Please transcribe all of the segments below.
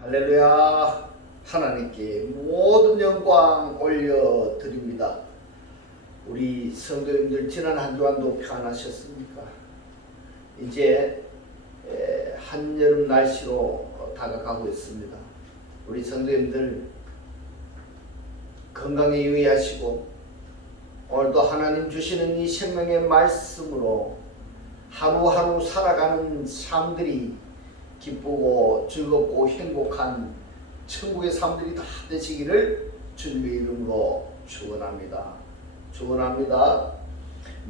할렐루야. 하나님께 모든 영광 올려드립니다. 우리 성도님들 지난 한 주간도 평안하셨습니까? 이제 한여름 날씨로 다가가고 있습니다. 우리 성도님들 건강에 유의하시고 오늘도 하나님 주시는 이 생명의 말씀으로 하루하루 살아가는 삶들이 기쁘고 즐겁고 행복한 천국의 삶들이 다 되시기를 주님의 이름으로 축원합니다. 축원합니다.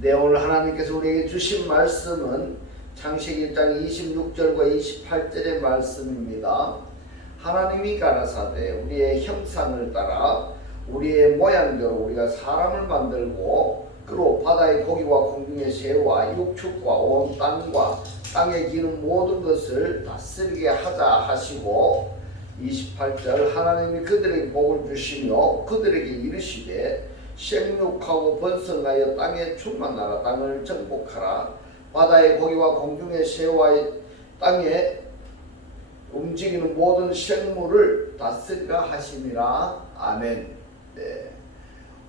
네, 오늘 하나님께서 우리에게 주신 말씀은 창세기 1장 26절과 28절의 말씀입니다. 하나님이 가라사대 우리의 형상을 따라 우리의 모양대로 우리가 사람을 만들고 그로 바다의 고기와 공중의 새와 육축과 온 땅과 땅에 기는 모든 것을 다스리게 하자 하시고 28절 하나님이 그들에게 복을 주시며 그들에게 이르시되 생육하고 번성하여 땅에 충만하라. 땅을 정복하라. 바다의 고기와 공중의 새와 땅에 움직이는 모든 생물을 다스리라 하시니라. 아멘. 네.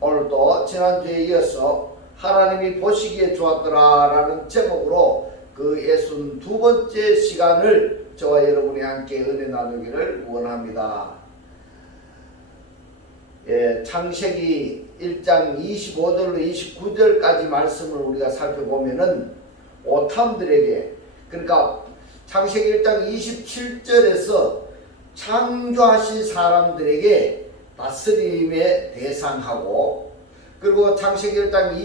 오늘도 지난주에 이어서 하나님이 보시기에 좋았더라 라는 제목으로 그 62번째 시간을 저와 여러분이 함께 은혜 나누기를 원합니다. 창세기 1장 25절로 29절까지 말씀을 우리가 살펴보면은 오탐들에게, 그러니까 창세기 1장 27절에서 창조하신 사람들에게 다스림의 대상하고, 그리고 창세기 1장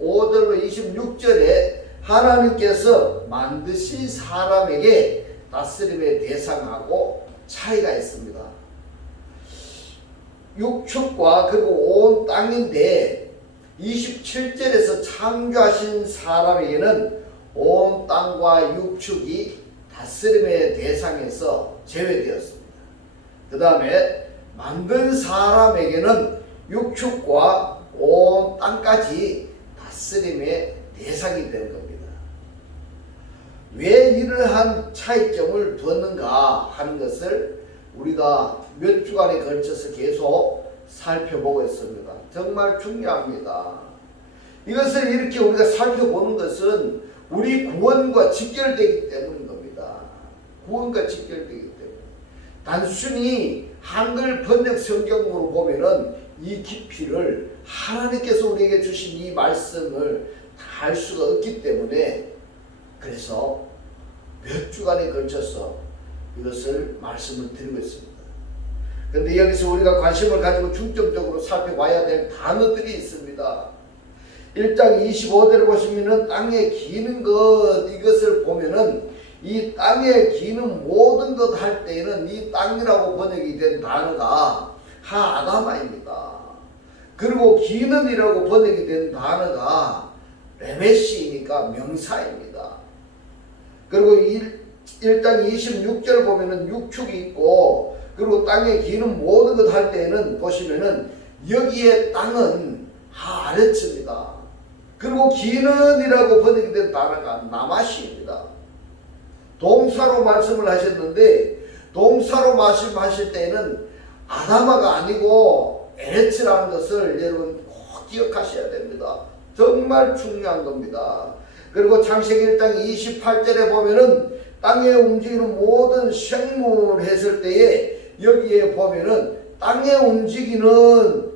25절로 26절에 하나님께서 만드신 사람에게 다스림의 대상하고 차이가 있습니다. 육축과 그리고 온 땅인데 27절에서 창조하신 사람에게는 온 땅과 육축이 다스림의 대상에서 제외되었습니다. 그 다음에 만든 사람에게는 육축과 온 땅까지 다스림의 대상이 되는 겁니다. 왜 이러한 차이점을 두었는가 하는 것을 우리가 몇 주간에 걸쳐서 계속 살펴보고 있습니다. 정말 중요합니다. 이것을 이렇게 우리가 살펴보는 것은 우리 구원과 직결되기 때문인 겁니다. 구원과 직결되기 때문에. 단순히 한글 번역 성경으로 보면은 이 깊이를 하나님께서 우리에게 주신 이 말씀을 다 알 수가 없기 때문에, 그래서 몇 주간에 걸쳐서 이것을 말씀을 드리고 있습니다. 그런데 여기서 우리가 관심을 가지고 중점적으로 살펴봐야 될 단어들이 있습니다. 1장 25절을 보시면은 땅에 기는 것, 이것을 보면은 이 땅에 기는 모든 것 할 때에는 이 땅이라고 번역이 된 단어가 하아다마입니다. 그리고 기는이라고 번역이 된 단어가 레메시이니까 명사입니다. 그리고 1장 26절 보면은 육축이 있고, 그리고 땅에 기는 모든 것 할 때에는 보시면은 여기에 땅은 하아레츠입니다. 그리고 기는이라고 번역이 된 단어가 나마시입니다. 동사로 말씀을 하셨는데, 동사로 말씀하실 때에는 아다마가 아니고 에레츠라는 것을 여러분 꼭 기억하셔야 됩니다. 정말 중요한 겁니다. 그리고 창세기 1장 28절에 보면은 땅에 움직이는 모든 생물 했을 때에 여기에 보면은 땅에 움직이는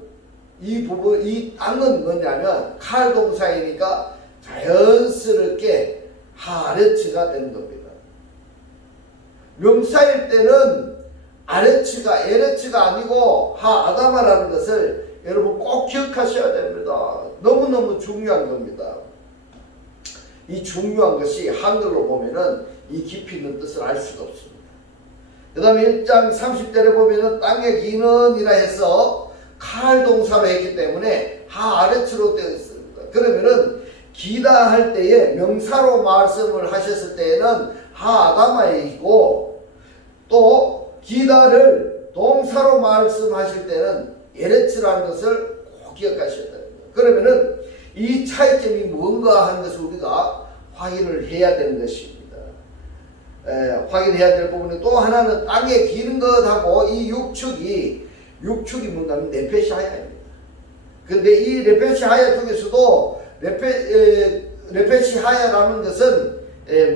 이 부분, 이 땅은 뭐냐면 칼 동사이니까 자연스럽게 하아레츠가 되는 겁니다. 명사일 때는 아레츠가 에레츠가 아니고 하아다마라는 것을 여러분 꼭 기억하셔야 됩니다. 너무너무 중요한 겁니다. 이 중요한 것이 한글로 보면은 이 깊이 있는 뜻을 알 수가 없습니다. 그 다음에 1장 30절에 보면은 땅에 기는이라 해서 칼 동사로 했기 때문에 하아레츠로 되어 있습니다. 그러면은 기다 할 때에 명사로 말씀을 하셨을 때에는 하아다마이고, 또 기다를 동사로 말씀하실 때는 에레츠라는 것을 꼭 기억하셔야 됩니다. 그러면은 이 차이점이 뭔가 하는 것을 우리가 확인을 해야 되는 것입니다. 확인해야 될 부분이 또 하나는 땅에 기는 것하고 이 육축이 뭔가면 네페시 하야입니다. 근데 이 네페시 하야 중에서도 네페시 하야라는 것은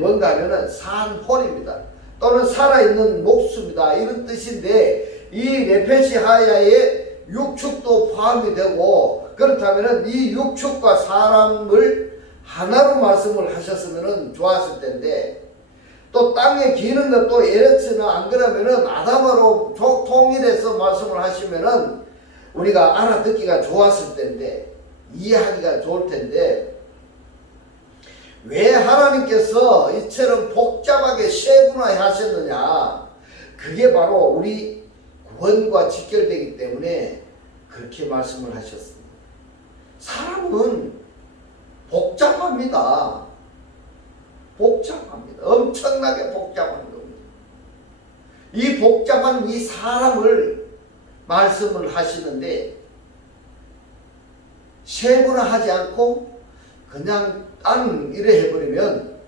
뭔가 하면은 산혼입니다. 또는 살아있는 목수입니다. 이런 뜻인데 이 네페시 하야에 육축도 포함이 되고 그렇다면은 이 육축과 사람을 하나로 말씀을 하셨으면 좋았을 텐데 또 땅에 기는 것도 에레츠는 안 그러면은 아담으로 통일해서 말씀을 하시면은 우리가 알아듣기가 좋았을 텐데 이해하기가 좋을 텐데 왜 하나님께서 이처럼 복잡하게 세분화해 하셨느냐? 그게 바로 우리 구원과 직결되기 때문에 그렇게 말씀을 하셨습니다. 사람은 복잡합니다. 엄청나게 복잡한 겁니다. 이 복잡한 이 사람을 말씀을 하시는데 세분화하지 않고 그냥 땅 이래 해버리면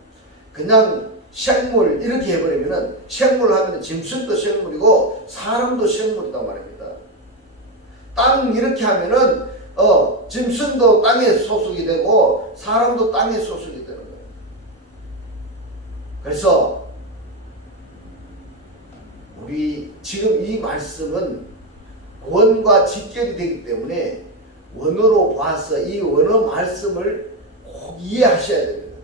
그냥 생물 이렇게 해버리면은 생물 하면 짐승도 생물이고 사람도 생물이단 말입니다. 땅 이렇게 하면은 짐승도 땅에 소속이 되고 사람도 땅에 소속이 되는 거예요. 그래서 우리 지금 이 말씀은 원과 직결이 되기 때문에 원어로 봐서 이 원어 말씀을 꼭 이해하셔야 됩니다.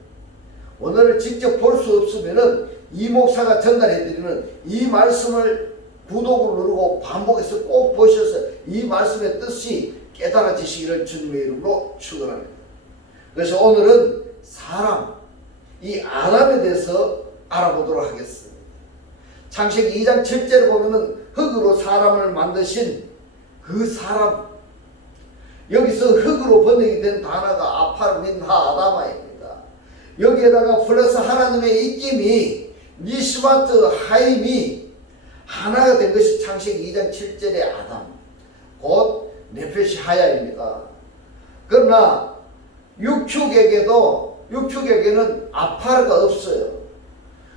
원어를 직접 볼 수 없으면은 이 목사가 전달해드리는 이 말씀을 구독을 누르고 반복해서 꼭 보셔서 이 말씀의 뜻이 깨달아지시기를 주님의 이름으로 축원합니다. 그래서 오늘은 사람, 이 아담에 대해서 알아보도록 하겠습니다. 창세기 2장 7절에 보면은 흙으로 사람을 만드신 그 사람, 여기서 흙으로 번역이 된 단어가 아파르민하 아다마입니다. 여기에다가 플러스 하나님의 입김이 니스마트 하임이 하나가 된 것이 창세기 2장 7절의 아담, 곧 네페시 하야입니다. 그러나 육축에게는 아파르가 없어요.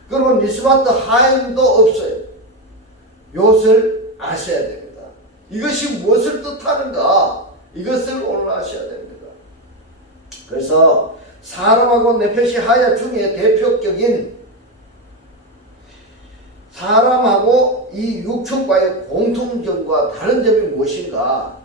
그리고 니스마트 하임도 없어요. 이것을 아셔야 됩니다. 이것이 무엇을 뜻하는가? 이것을 오늘 아셔야 됩니다. 그래서 사람하고 네페시 하야 중에 대표격인 사람하고 이 육축과의 공통점과 다른 점이 무엇인가?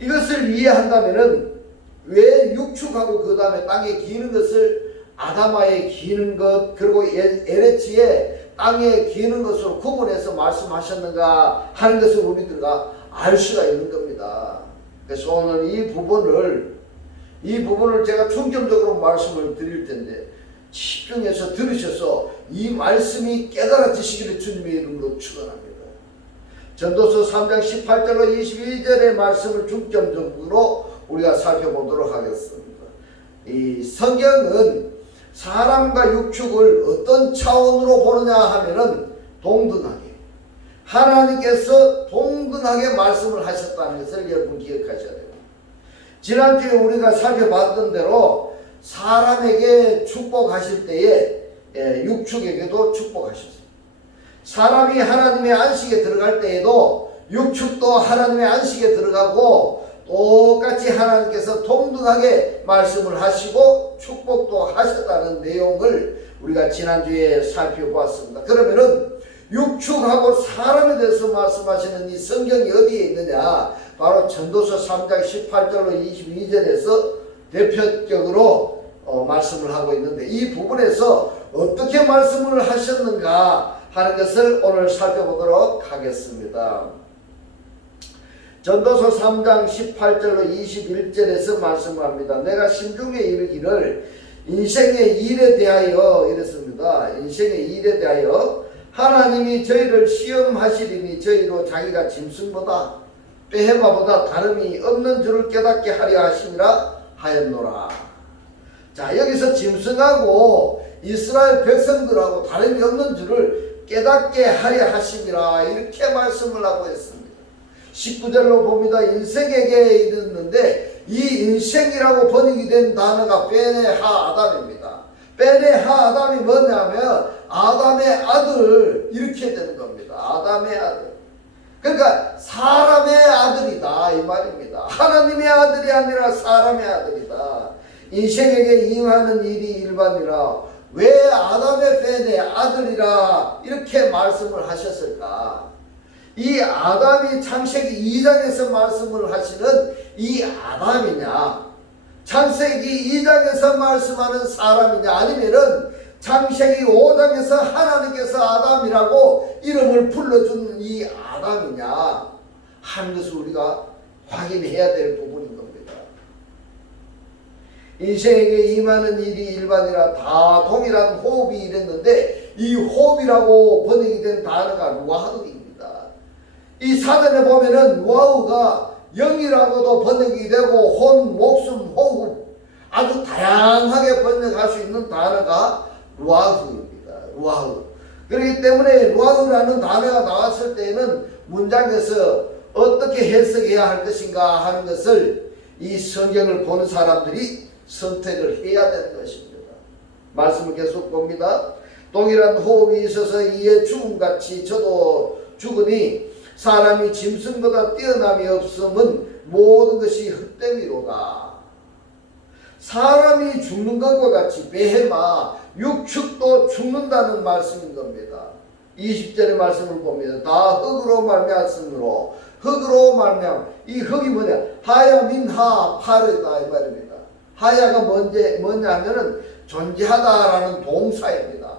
이것을 이해한다면은 왜 육축하고 그 다음에 땅에 기는 것을 아담아에 기는 것 그리고 에레치에 땅에 기는 것으로 구분해서 말씀하셨는가 하는 것을 우리들과 알 수가 있는 겁니다. 그래서 오늘 이 부분을 제가 중점적으로 말씀을 드릴 텐데 집중해서 들으셔서 이 말씀이 깨달아지시기를 주님의 이름으로 축원합니다. 전도서 3장 18절로 22절의 말씀을 중점적으로 우리가 살펴보도록 하겠습니다. 이 성경은 사람과 육축을 어떤 차원으로 보느냐 하면은 동등하게 하나님께서 동등하게 말씀을 하셨다는 것을 여러분 기억하셔야 됩니다. 지난주에 우리가 살펴봤던 대로 사람에게 축복하실 때에 육축에게도 축복하셨습니다. 사람이 하나님의 안식에 들어갈 때에도 육축도 하나님의 안식에 들어가고 똑같이 하나님께서 동등하게 말씀을 하시고 축복도 하셨다는 내용을 우리가 지난주에 살펴보았습니다. 그러면은 육축하고 사람에 대해서 말씀하시는 이 성경이 어디에 있느냐? 바로 전도서 3장 18절로 22절에서 대표적으로 말씀을 하고 있는데 이 부분에서 어떻게 말씀을 하셨는가 하는 것을 오늘 살펴보도록 하겠습니다. 전도서 3장 18절로 21절에서 말씀합니다. 내가 심중에 이르기를 인생의 일에 대하여 이랬습니다. 인생의 일에 대하여 하나님이 저희를 시험하시리니 저희로 자기가 짐승보다 빼해바보다 다름이 없는 줄을 깨닫게 하려 하심이라 하였노라. 자, 여기서 짐승하고 이스라엘 백성들하고 다름이 없는 줄을 깨닫게 하려 하심이라 이렇게 말씀을 하고 있습니다. 19절로 봅니다. 인생에게 이르는데 이 인생이라고 번역이 된 단어가 베네하 아담입니다. 베네하 아담이 뭐냐면 아담의 아들 이렇게 되는 겁니다. 아담의 아들. 그러니까 사람의 아들이다 이 말입니다. 하나님의 아들이 아니라 사람의 아들이다. 인생에게 임하는 일이 일반이라 왜 아담의 팬의 아들이라 이렇게 말씀을 하셨을까? 이 아담이 창세기 2장에서 말씀을 하시는 이 아담이냐, 창세기 2장에서 말씀하는 사람이냐, 아니면은 창세기 5장에서 하나님께서 아담이라고 이름을 불러준 이 아담이냐 하는 것을 우리가 확인해야 될 부분인 겁니다. 인생에게 임하는 일이 일반이라 다 동일한 호흡이 이랬는데 이 호흡이라고 번역이 된 단어가 루아흐입니다. 이 사전에 보면은 루아흐가 영이라고도 번역이 되고 혼, 목숨, 호흡 아주 다양하게 번역할 수 있는 단어가 루아흐입니다. 루아흐. 그렇기 때문에 루아흐라는 단어가 나왔을 때에는 문장에서 어떻게 해석해야 할 것인가 하는 것을 이 성경을 보는 사람들이 선택을 해야 되는 것입니다. 말씀을 계속 봅니다. 동일한 호흡이 있어서 이에 죽음같이 저도 죽으니 사람이 짐승보다 뛰어남이 없음은 모든 것이 헛되미로다. 사람이 죽는 것과 같이 베헤마 육축도 죽는다는 말씀인 겁니다. 20절의 말씀을 봅니다. 다 흙으로 말미암으로 흙으로 말미암 이 흙이 뭐냐 하야 민하 파르다 이 말입니다. 하야가 뭐냐 하면은 존재하다라는 동사입니다.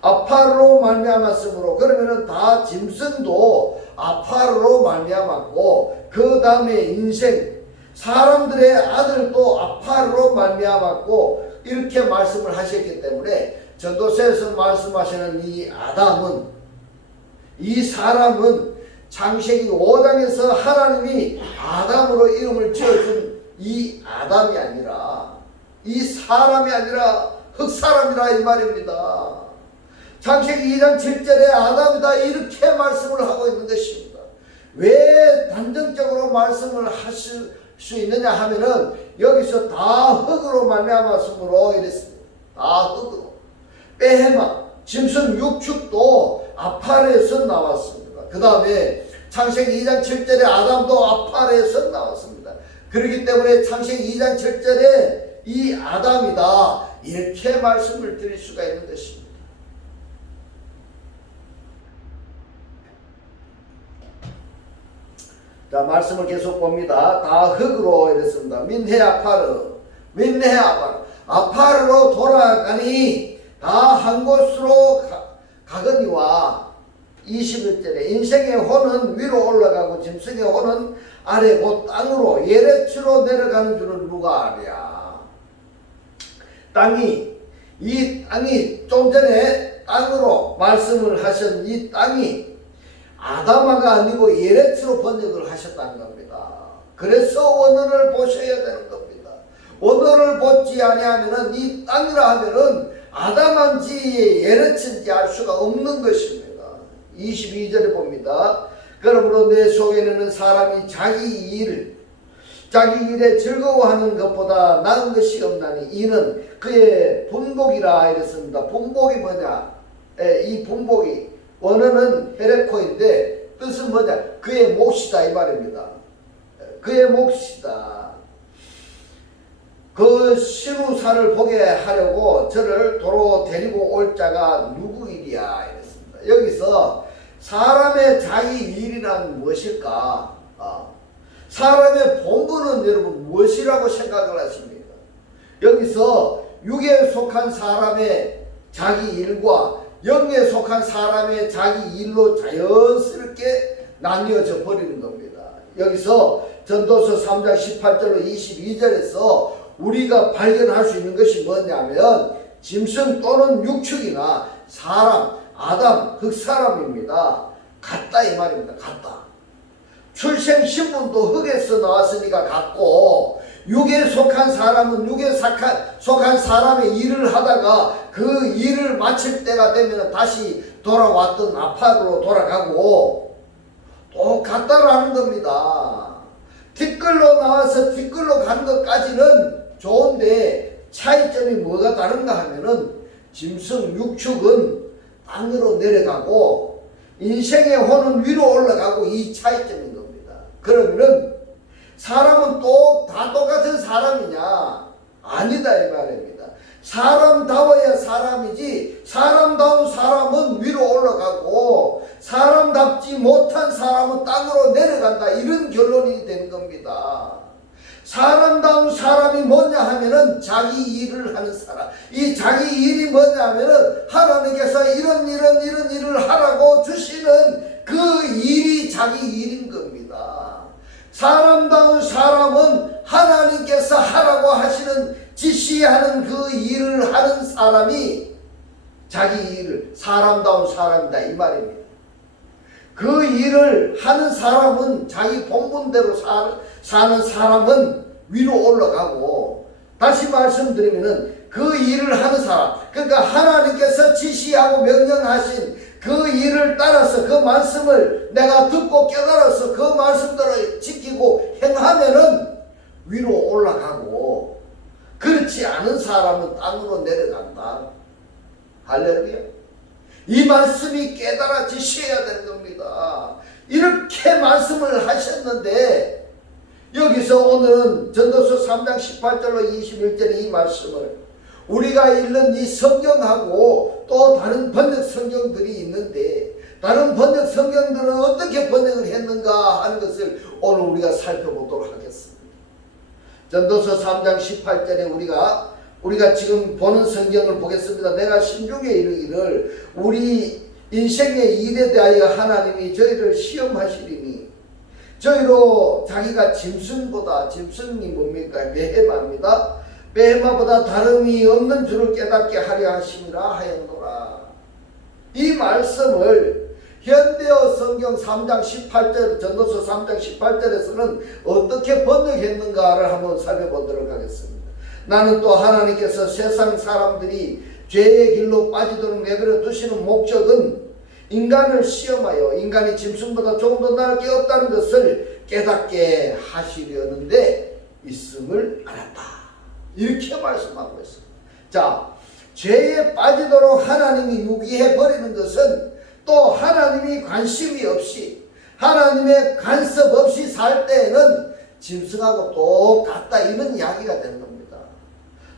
아파르로 말미암았으므로 그러면은 다 짐승도 아파르로 말미암았고 그 다음에 인생 사람들의 아들도 아파르로 말미암았고 이렇게 말씀을 하셨기 때문에 전도서에서 말씀하시는 이 아담은 이 사람은 창세기 5장에서 하나님이 아담으로 이름을 지어준 이 아담이 아니라 이 사람이 아니라 흙사람이라 이 말입니다. 창세기 2장 7절에 아담이다 이렇게 말씀을 하고 있는 것입니다. 왜 단정적으로 말씀을 하실 수 있느냐 하면은 여기서 다 흙으로 말미암았으므로 이랬습니다. 다 흙으로. 베헤마 짐승 육축도 아파레에서 나왔습니다. 그 다음에 창세기 2장 7절에 아담도 아파레에서 나왔습니다. 그렇기 때문에 창세기 2장 7절에 이 아담이다 이렇게 말씀을 드릴 수가 있는 것입니다. 자, 말씀을 계속 봅니다. 다 흙으로 이랬습니다. 민해 아파르, 민해 아파르. 아파르로 돌아가니 다 한 곳으로 가거니와 21절에 인생의 혼은 위로 올라가고 짐승의 혼은 아래 곧 땅으로 예레츠로 내려가는 줄은 누가 아랴. 이 땅이 좀 전에 땅으로 말씀을 하신 이 땅이 아담아가 아니고 예레츠로 번역을 하셨다는 겁니다. 그래서 원어를 보셔야 되는 겁니다. 원어를 보지 아니하면은 이 땅이라 하면은 아담한지 예레츠인지 알 수가 없는 것입니다. 22절에 봅니다. 그러므로 내 속에는 사람이 자기 일에 즐거워하는 것보다 나은 것이 없나니 이는 그의 분복이라 이랬습니다. 분복이 뭐냐? 이 분복이 원어는 헤레코인데 뜻은 뭐냐? 그의 몫이다 이 말입니다. 그의 몫이다. 그 시루사를 보게 하려고 저를 도로 데리고 올 자가 누구이랴 이랬습니다. 여기서 사람의 자기 일이란 무엇일까? 사람의 본분은 여러분 무엇이라고 생각을 하십니까? 여기서 육에 속한 사람의 자기 일과 영에 속한 사람의 자기 일로 자연스럽게 나뉘어져 버리는 겁니다. 여기서 전도서 3장 18절로 22절에서 우리가 발견할 수 있는 것이 뭐냐면 짐승 또는 육축이나 사람, 아담, 흙사람입니다. 같다 이 말입니다. 같다. 출생신분도 흙에서 나왔으니까 같고 육에 속한 사람은 육에 속한 사람의 일을 하다가 그 일을 마칠 때가 되면 다시 돌아왔던 아파르로 돌아가고 또 같다라는 겁니다. 티끌로 나와서 티끌로 가는 것까지는 좋은데 차이점이 뭐가 다른가 하면은 짐승 육축은 땅으로 내려가고 인생의 혼은 위로 올라가고 이 차이점인 겁니다. 그러면은 사람은 다 똑같은 사람이냐? 아니다 이 말입니다. 사람다워야 사람이지 사람다운 사람은 위로 올라가고 사람답지 못한 사람은 땅으로 내려간다, 이런 결론이 되는 겁니다. 사람다운 사람이 뭐냐 하면은 자기 일을 하는 사람. 이 자기 일이 뭐냐 하면은 하나님께서 이런 일을 하라고 주시는 그 일이 자기 일인 겁니다. 사람다운 사람은 하나님께서 하라고 하시는 지시하는 그 일을 하는 사람이 자기 일을 사람다운 사람이다 이 말입니다. 그 일을 하는 사람은 자기 본분대로 사는 사람은 위로 올라가고, 다시 말씀드리면은 그 일을 하는 사람, 그러니까 하나님께서 지시하고 명령하신 그 일을 따라서 그 말씀을 내가 듣고 깨달아서 그 말씀대로 지키고 행하면은 위로 올라가고, 그렇지 않은 사람은 땅으로 내려간다. 할렐루야. 이 말씀이 깨달아지셔야 되는 겁니다. 이렇게 말씀을 하셨는데 여기서 오늘은 전도서 3장 18절로 21절의 이 말씀을 우리가 읽는 이 성경하고 또 다른 번역 성경들이 있는데 다른 번역 성경들은 어떻게 번역을 했는가 하는 것을 오늘 우리가 살펴보도록 하겠습니다. 전도서 3장 18절에 우리가 지금 보는 성경을 보겠습니다. 내가 신중에 이르기를 우리 인생의 일에 대하여 하나님이 저희를 시험하시리니 저희로 자기가 짐승이 뭡니까? 베헤마입니다. 베헤마보다 다름이 없는 줄을 깨닫게 하려 하심이라 하였노라. 이 말씀을 현대어 성경 3장 18절, 전도서 3장 18절에서는 어떻게 번역했는가를 한번 살펴보도록 하겠습니다. 나는 또 하나님께서 세상 사람들이 죄의 길로 빠지도록 내버려 두시는 목적은 인간을 시험하여 인간이 짐승보다 조금 더 나을 게 없다는 것을 깨닫게 하시려는데 있음을 알았다. 이렇게 말씀하고 있습니다. 자, 죄에 빠지도록 하나님이 유기해 버리는 것은 또 하나님이 관심이 없이 하나님의 간섭 없이 살 때에는 짐승하고 똑같다, 이런 이야기가 되는 겁니다.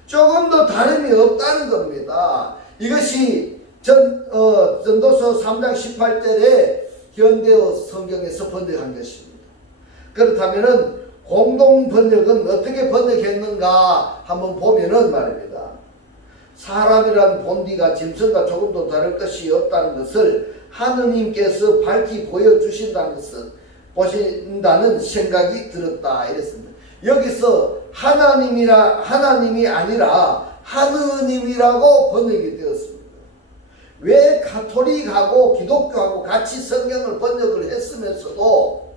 조금 더 다름이 없다는 겁니다. 이것이 전도서 3장 18절에 현대어 성경에서 번역한 것입니다. 그렇다면은 공동 번역은 어떻게 번역했는가 한번 보면은 말입니다. 사람이란 본디가 짐승과 조금 더 다를 것이 없다는 것을 하느님께서 밝히 보여주신다는 것을 보신다는 생각이 들었다 이랬습니다. 여기서 하나님이 아니라 하느님이라고 번역이 되었습니다. 왜 가톨릭하고 기독교하고 같이 성경을 번역을 했으면서도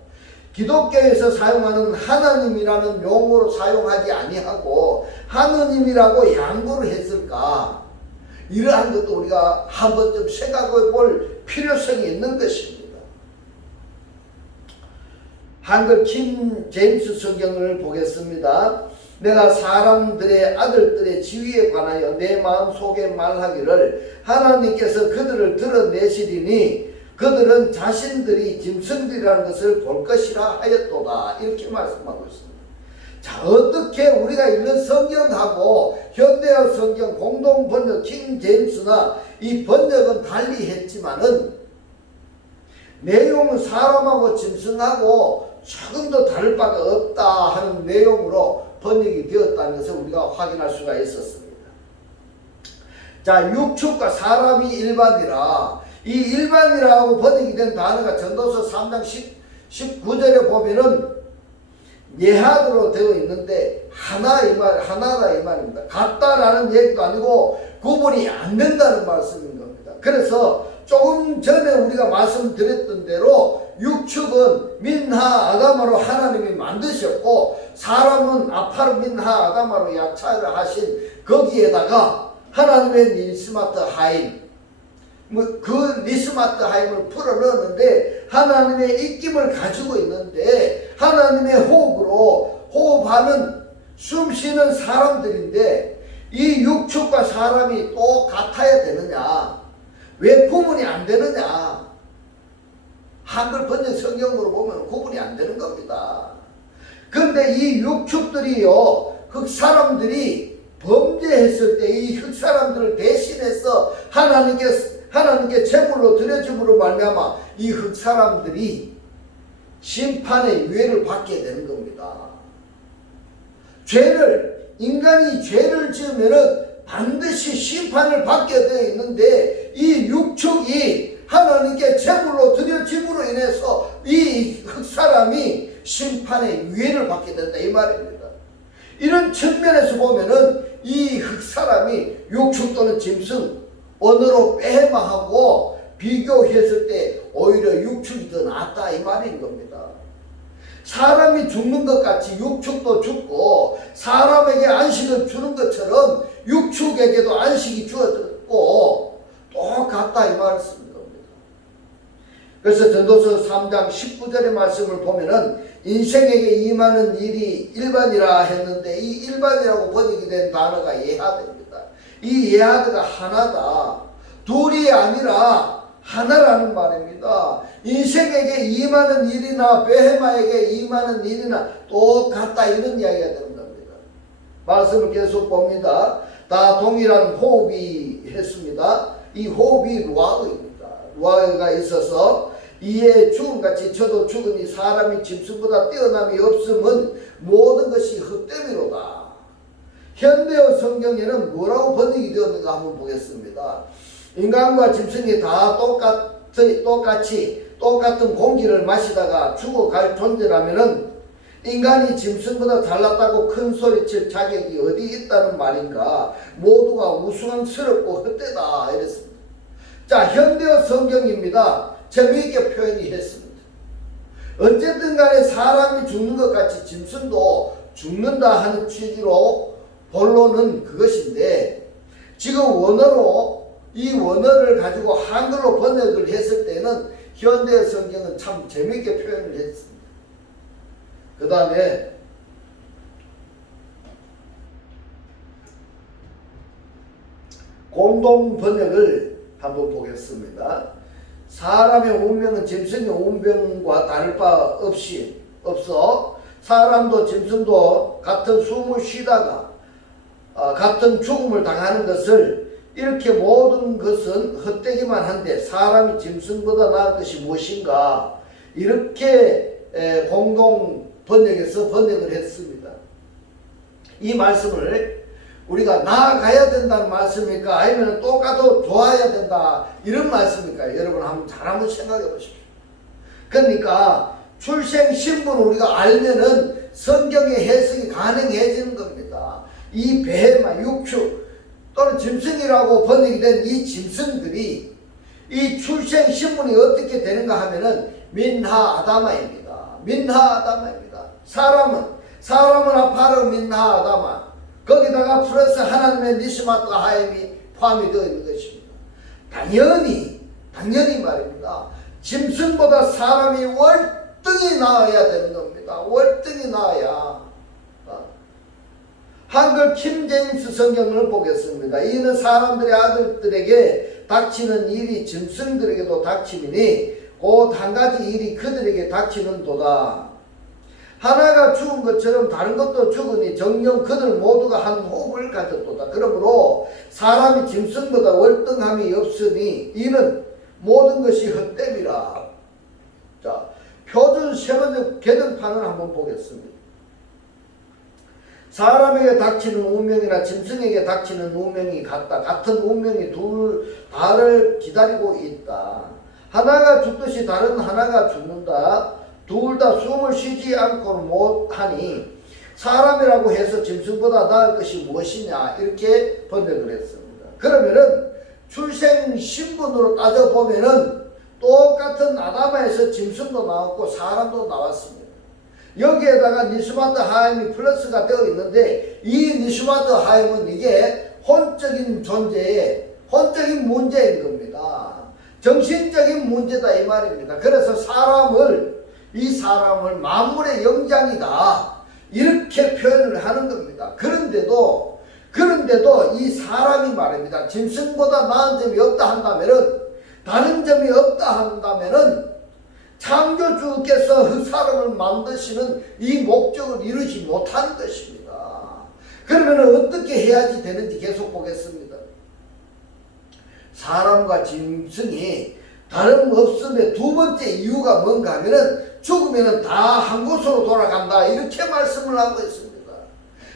기독교에서 사용하는 하나님이라는 용어로 사용하지 아니하고 하느님이라고 양보를 했을까? 이러한 것도 우리가 한번 좀 생각해 볼 필요성이 있는 것입니다. 한글 킹 제임스 성경을 보겠습니다. 내가 사람들의 아들들의 지위에 관하여 내 마음속에 말하기를 하나님께서 그들을 드러내시리니 그들은 자신들이 짐승들이라는 것을 볼 것이라 하였도다. 이렇게 말씀하고 있습니다. 자, 어떻게 우리가 읽는 성경하고 현대어 성경 공동 번역 킹 제임스나 이 번역은 달리 했지만은 내용은 사람하고 짐승하고 조금 더 다를 바가 없다 하는 내용으로 번역이 되었다는 것을 우리가 확인할 수가 있었습니다. 자, 육축과 사람이 일반이라, 이 일반이라고 번역이 된 단어가 전도서 3장 19절에 보면은 예하드로 되어 있는데 하나다 이 말입니다. 같다라는 얘기도 아니고 구분이 안 된다는 말씀인 겁니다. 그래서 조금 전에 우리가 말씀드렸던 대로 육축은 민하 아담으로 하나님이 만드셨고 사람은 아파르 민하 아담으로 약차를 하신 거기에다가 하나님의 니스마트 하임, 그 니스마트 하임을 풀어넣었는데 하나님의 입김을 가지고 있는데 하나님의 호흡하는 숨 쉬는 사람들인데 이 육축과 사람이 또 같아야 되느냐? 왜 구분이 안 되느냐? 한글 번역 성경으로 보면 구분이 안 되는 겁니다. 그런데 이 육축들이요, 흑사람들이 범죄했을 때 이 흑사람들을 대신해서 하나님께 제물로 드려짐으로 말미암아 이 흑사람들이 심판의 유예를 받게 되는 겁니다. 인간이 죄를 지으면은 반드시 심판을 받게 되어 있는데 이 육축이 하나님께 제물로 드려짐으로 인해서 이 흑사람이 심판의 유예를 받게 된다 이 말입니다. 이런 측면에서 보면은 이 흑사람이 육축 또는 짐승 언어로 빼마하고 비교했을 때 오히려 육축이 더 낫다 이 말인 겁니다. 사람이 죽는 것 같이 육축도 죽고 사람에게 안식을 주는 것처럼 육축에게도 안식이 주어졌고 똑같다 이 말씀입니다. 그래서 전도서 3장 19절의 말씀을 보면은 인생에게 임하는 일이 일반이라 했는데 이 일반이라고 번역이 된 단어가 예하드입니다. 이 예하드가 하나다. 둘이 아니라 하나라는 말입니다. 인생에게 임하는 일이나 베헤마에게 임하는 일이나 똑같다 이런 이야기가 되는 겁니다. 말씀을 계속 봅니다. 다 동일한 호흡이 했습니다. 이 호흡이 루아흐입니다. 루아흐가 있어서 이에 죽음같이 저도 죽으니 사람이 짐승보다 뛰어남이 없음은 모든 것이 헛되미로다. 현대어 성경에는 뭐라고 번역이 되었는가 한번 보겠습니다. 인간과 짐승이 다 똑같은 공기를 마시다가 죽어갈 존재라면은 인간이 짐승보다 달랐다고 큰 소리칠 자격이 어디 있다는 말인가. 모두가 우스꽝스럽고 헛되다 이랬습니다. 자, 현대어 성경입니다. 재미있게 표현이 했습니다. 어쨌든 간에 사람이 죽는 것 같이 짐승도 죽는다 하는 취지로 본론은 그것인데 지금 이 원어를 가지고 한글로 번역을 했을 때는 현대 성경은 참 재미있게 표현을 했습니다. 그 다음에 공동 번역을 한번 보겠습니다. 사람의 운명은 짐승의 운명과 다를 바 없어 사람도 짐승도 같은 숨을 쉬다가 같은 죽음을 당하는 것을 이렇게 모든 것은 헛되기만 한데 사람이 짐승보다 나은 것이 무엇인가 이렇게 공동 번역에서 번역을 했습니다. 이 말씀을 우리가 나아가야 된다는 말씀입니까? 아니면 똑같아도 좋아야 된다 이런 말씀입니까? 여러분 한번 생각해 보십시오. 그러니까 출생 신분을 우리가 알면은 성경의 해석이 가능해지는 겁니다. 이 베헤마 육축 또는 짐승이라고 번역이 된 이 짐승들이 이 출생 신분이 어떻게 되는가 하면은 민하 아다마입니다. 민하 아다마입니다. 사람은 아파르 민하 아다마 거기다가 플러스 하나님의 니시마트 하임이 포함이 되어 있는 것입니다. 당연히 말입니다. 짐승보다 사람이 월등히 나아야 되는 겁니다. 월등히 나아야. 한글 킹제임스 성경을 보겠습니다. 이는 사람들의 아들들에게 닥치는 일이 짐승들에게도 닥치니 곧 한 가지 일이 그들에게 닥치는도다. 하나가 죽은 것처럼 다른 것도 죽으니 정녕 그들 모두가 한 호흡을 가졌도다. 그러므로 사람이 짐승보다 월등함이 없으니 이는 모든 것이 헛됨이라. 자, 표준 세번역 개정판을 한번 보겠습니다. 사람에게 닥치는 운명이나 짐승에게 닥치는 운명이 같다. 같은 운명이 둘 다를 기다리고 있다. 하나가 죽듯이 다른 하나가 죽는다. 둘 다 숨을 쉬지 않고는 못하니 사람이라고 해서 짐승보다 나을 것이 무엇이냐 이렇게 번역을 했습니다. 그러면은 출생 신분으로 따져보면은 똑같은 아담에서 짐승도 나왔고 사람도 나왔습니다. 여기에다가 니슈마트 하임이 플러스가 되어 있는데 이 니슈마트 하임은 이게 혼적인 존재의 혼적인 문제인 겁니다. 정신적인 문제다 이 말입니다. 그래서 이 사람을 만물의 영장이다 이렇게 표현을 하는 겁니다. 그런데도 이 사람이 말입니다. 짐승보다 나은 점이 없다 한다면은 다른 점이 없다 한다면은 창조주께서 그 사람을 만드시는 이 목적을 이루지 못하는 것입니다. 그러면 어떻게 해야지 되는지 계속 보겠습니다. 사람과 짐승이 다름없음의 두 번째 이유가 뭔가 하면은 죽으면은 다 한 곳으로 돌아간다, 이렇게 말씀을 하고 있습니다.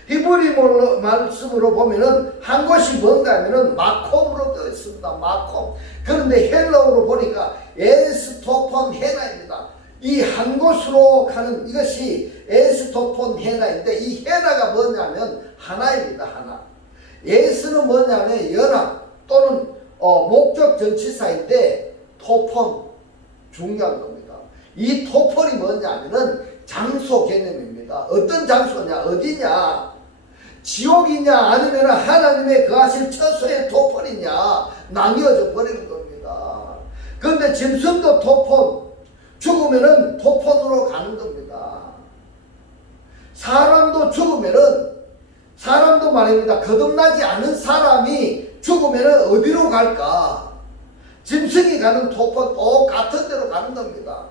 히브리 말씀으로 보면은 한 곳이 뭔가 하면은 마콤으로 되어 있습니다. 마콤. 그런데 헬라어로 보니까 에스토폰 헤나입니다. 이 한 곳으로 가는 이것이 에스토폰 헤나인데, 이 헤나가 뭐냐면 하나입니다. 하나. 에스는 뭐냐면 연합 또는 목적 전치사인데, 토폰 중요한 겁니다. 이 토폰이 뭐냐면은 장소 개념입니다. 어떤 장소냐, 어디냐, 지옥이냐 아니면 하나님의 거하실 처소의 토폰이냐 나뉘어져 버리는 겁니다. 그런데 짐승도 토폰, 죽으면은 토폰으로 가는 겁니다. 사람도 죽으면은, 사람도 말입니다. 거듭나지 않은 사람이 죽으면은 어디로 갈까? 짐승이 가는 토폰 똑같은 데로 가는 겁니다.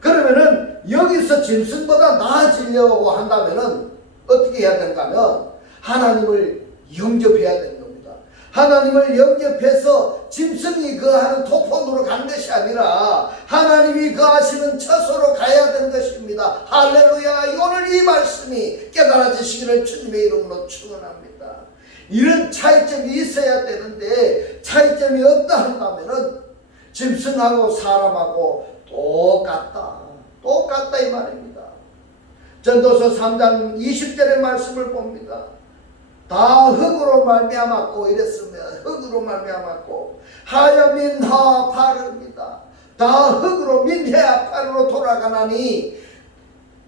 그러면은 여기서 짐승보다 나아지려고 한다면은 어떻게 해야 되는가 하면 하나님을 영접해야 되는 겁니다. 하나님을 영접해서 짐승이 거하는 토폰으로 가는 것이 아니라 하나님이 거하시는 처소로 가야 되는 것입니다. 할렐루야. 오늘 이 말씀이 깨달아지시기를 주님의 이름으로 축원합니다. 이런 차이점이 있어야 되는데 차이점이 없다 한다면은 짐승하고 사람하고 똑같다 이 말입니다. 전도서 3장 20절의 말씀을 봅니다. 다 흙으로 말미암았고 이랬습니다. 흙으로 말미암았고 하여 민하 파르입니다. 다 흙으로 민해 파르로 돌아가나니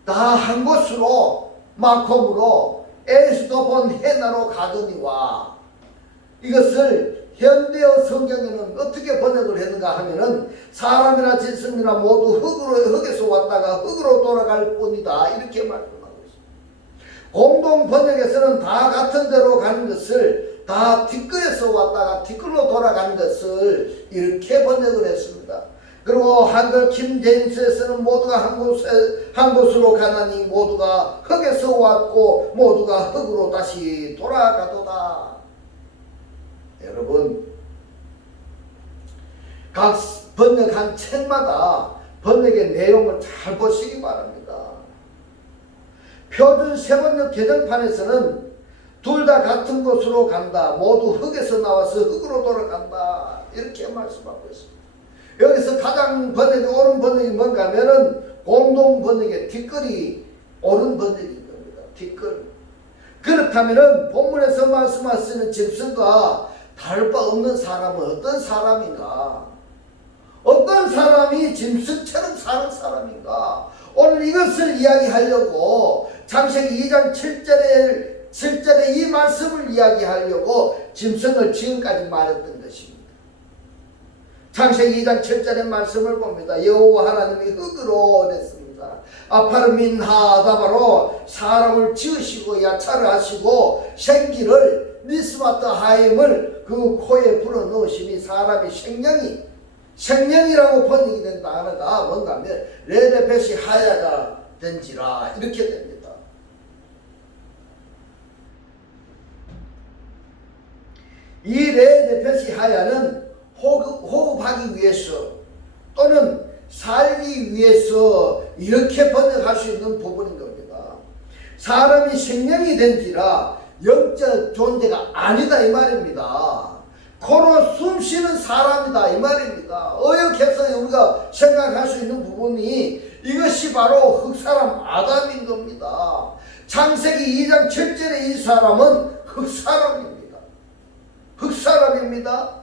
다 한 곳으로 마콤으로 에스토폰 헤나로 가더니와. 이것을 현대어 성경에는 어떻게 번역을 했는가 하면은 사람이나 짐승이나 모두 흙에서 왔다가 흙으로 돌아갈 뿐이다, 이렇게 말씀하고 있습니다. 공동 번역에서는 다 같은 데로 가는 것을, 다 티끌에서 왔다가 티끌로 돌아가는 것을 이렇게 번역을 했습니다. 그리고 한글 킴제임스에서는 모두가 한 곳으로 가나니 모두가 흙에서 왔고 모두가 흙으로 다시 돌아가도다. 여러분, 각 번역한 책마다 번역의 내용을 잘 보시기 바랍니다. 표준 세번역 개정판에서는 둘 다 같은 곳으로 간다, 모두 흙에서 나와서 흙으로 돌아간다, 이렇게 말씀하고 있습니다. 여기서 가장 번역이 옳은 번역이 뭔가 하면은 공동 번역의 티끌이 옳은 번역인 겁니다. 티끌. 그렇다면은 본문에서 말씀하시는 짐승과 다를 바 없는 사람은 어떤 사람인가? 어떤 사람이 짐승처럼 사는 사람인가? 오늘 이것을 이야기하려고 창세기 2장 7절에 이 말씀을 이야기하려고 짐승을 지금까지 말했던 것입니다. 창세기 2장 7절의 말씀을 봅니다. 여호와 하나님이 흙으로 됐습니다. 아파르민하 아다바로 사람을 지으시고 야차를 하시고 생기를 미스마트 하임을 그 코에 불어넣으시니 사람이 생명이라고 번역이 된 단어가 뭔가 하면 레데펫이 하야가 된지라, 이렇게 됩니다. 이 레데펫이 하야는 호흡하기 위해서 또는 살기 위해서 이렇게 번역할 수 있는 부분인 겁니다. 사람이 생명이 된지라 영적 존재가 아니다, 이 말입니다. 코로 숨 쉬는 사람이다, 이 말입니다. 어역해서 우리가 생각할 수 있는 부분이 이것이 바로 흙사람 아담인 겁니다. 창세기 2장 7절에 이 사람은 흙사람입니다. 흙사람입니다.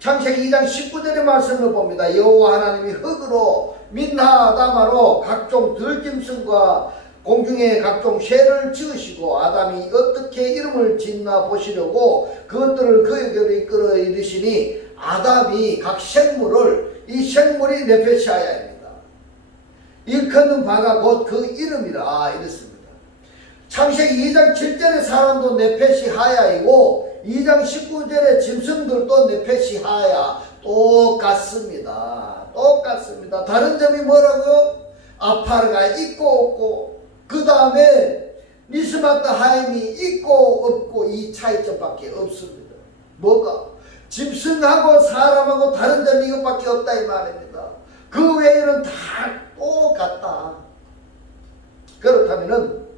창세기 2장 19절의 말씀을 봅니다. 여호와 하나님이 흙으로 민하 아담아로 각종 들짐승과 공중의 각종 새를 지으시고 아담이 어떻게 이름을 짓나 보시려고 그것들을 그에게로 이끌어 이르시니 아담이 각 생물을, 이 생물이 네페시아야입니다. 일컫는 바가 곧 그 이름이라 이랬습니다. 창세기 2장 7절의 사람도 네페시하야이고 2장 19절의 짐승들도 네페시하야, 또 똑같습니다. 똑같습니다. 다른 점이 뭐라고? 아파르가 있고 없고, 그 다음에 니스마트하임이 있고 없고, 이 차이점밖에 없습니다. 뭐가? 짐승하고 사람하고 다른 점이 이것밖에 없다 이 말입니다. 그 외에는 다 똑같다. 그렇다면은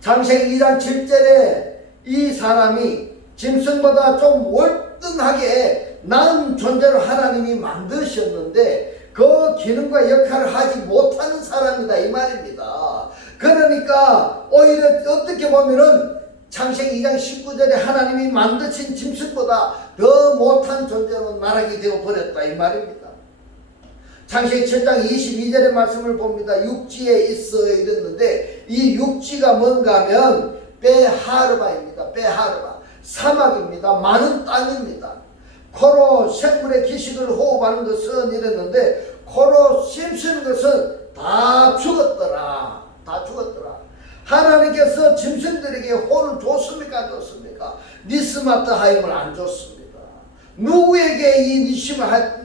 창세기 2장 7절에 이 사람이 짐승보다 좀 월등하게 나은 존재로 하나님이 만드셨는데 그 기능과 역할을 하지 못하는 사람이다 이 말입니다. 그러니까 오히려 어떻게 보면은 창세기 2장 19절에 하나님이 만드신 짐승보다 더 못한 존재로 나락이 되어 버렸다 이 말입니다. 창세기 7장 22절의 말씀을 봅니다. 육지에 있어 이랬는데 이 육지가 뭔가 하면 베하르바입니다. 베하르바 사막입니다. 많은 땅입니다. 코로 생물의 기식을 호흡하는 것은 이랬는데 코로 씹히는 것은 다 죽었더라. 다 죽었더라. 하나님께서 짐승들에게 호를 줬습니까? 안 줬습니까? 니스마트하임을 안 줬습니다. 누구에게 이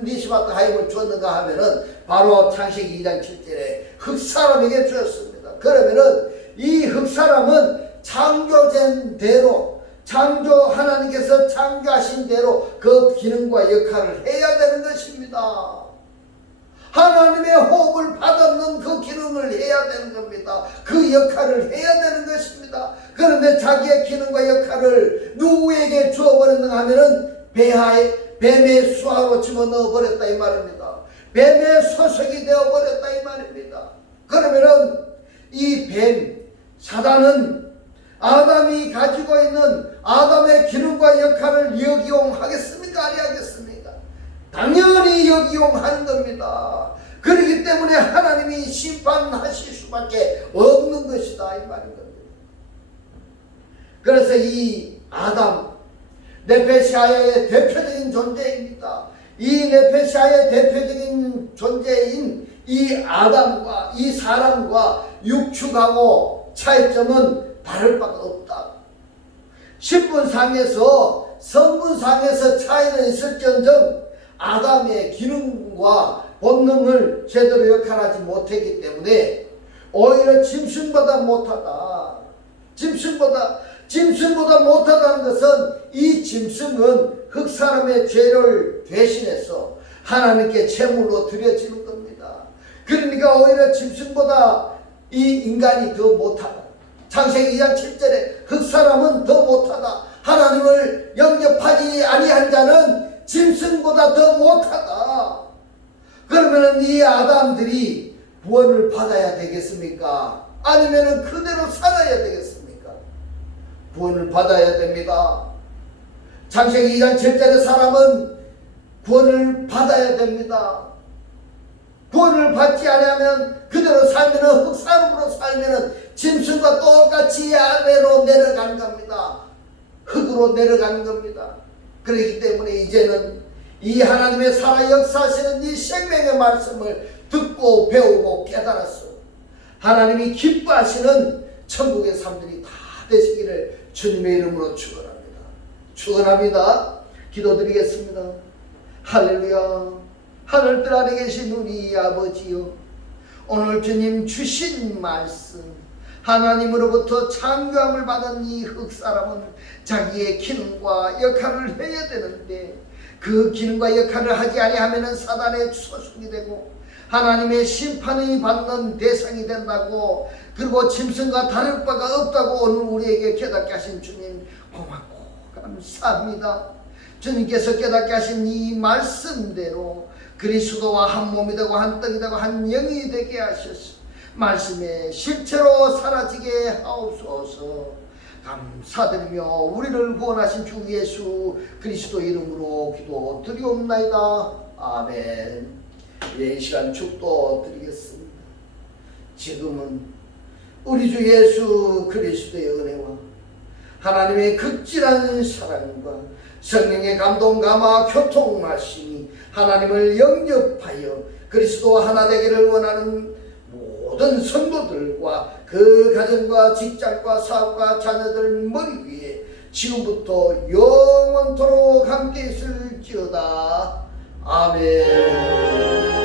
니스마트하임을 줬는가 하면은 바로 창세기 2장 7절에 흑사람에게 주었습니다. 그러면은 이 흑사람은 창조된 대로 하나님께서 창조하신 대로 그 기능과 역할을 해야 되는 것입니다. 하나님의 호흡을 받았는 그 기능을 해야 되는 겁니다. 그 역할을 해야 되는 것입니다. 그런데 자기의 기능과 역할을 누구에게 주어버렸는가 하면은 뱀의 수하로 집어넣어 버렸다 이 말입니다. 뱀의 소속이 되어버렸다 이 말입니다. 그러면은 이 뱀, 사단은 아담이 가지고 있는 아담의 기능과 역할을 역이용하겠습니까? 아니하겠습니까? 당연히 역이용하는 겁니다. 그렇기 때문에 하나님이 심판하실 수밖에 없는 것이다 이 말인 겁니다. 그래서 이 아담 네페시아의 대표적인 존재입니다. 이 네페시아의 대표적인 존재인 이 아담과 이 사람과 육축하고 차이점은 다를 바가 없다. 신분상에서 성분상에서 차이는 있을지언정 아담의 기능과 본능을 제대로 역할하지 못했기 때문에 오히려 짐승보다 못하다. 짐승보다 못하다는 것은 이 짐승은 흑사람의 죄를 대신해서 하나님께 제물로 드려지는 겁니다. 그러니까 오히려 짐승보다 이 인간이 더 못하다. 창세기 2장 7절에 흑사람은 더 못하다. 하나님을 영접하지 아니한 자는 짐승보다 더 못하다. 그러면 이 아담들이 구원을 받아야 되겠습니까? 아니면 그대로 살아야 되겠습니까? 구원을 받아야 됩니다. 창세기 2장 7절의 사람은 구원을 받아야 됩니다. 구원을 받지 않으면 그대로 살면 흑사람으로 살면 짐승과 똑같이 아래로 내려가는 겁니다. 흙으로 내려가는 겁니다. 그렇기 때문에 이제는 이 하나님의 살아 역사하시는 이 생명의 말씀을 듣고 배우고 깨달았어. 하나님이 기뻐하시는 천국의 삶들이 다 되시기를 주님의 이름으로 축원합니다. 축원합니다. 기도드리겠습니다. 할렐루야. 하늘들 아래 계신 우리 아버지요, 오늘 주님 주신 말씀, 하나님으로부터 창조함을 받은 이 흑사람은 자기의 기능과 역할을 해야 되는데 그 기능과 역할을 하지 아니하면 사단의 소속이 되고 하나님의 심판이 받는 대상이 된다고, 그리고 짐승과 다를 바가 없다고 오늘 우리에게 깨닫게 하신 주님 고맙고 감사합니다. 주님께서 깨닫게 하신 이 말씀대로 그리스도와 한 몸이 되고 한 떡이 되고 한 영이 되게 하셔서 말씀의 실체로 사라지게 하옵소서. 감사드리며 우리를 구원하신 주 예수 그리스도 이름으로 기도드리옵나이다. 아멘. 이 시간 축도 드리겠습니다. 지금은 우리 주 예수 그리스도의 은혜와 하나님의 극진한 사랑과 성령의 감동 감화 교통 말씀이 하나님을 영접하여 그리스도와 하나 되기를 원하는 모든 성도들과 그 가정과 직장과 사업과 자녀들 머리 위에 지금부터 영원토록 함께 있을지어다. 아멘.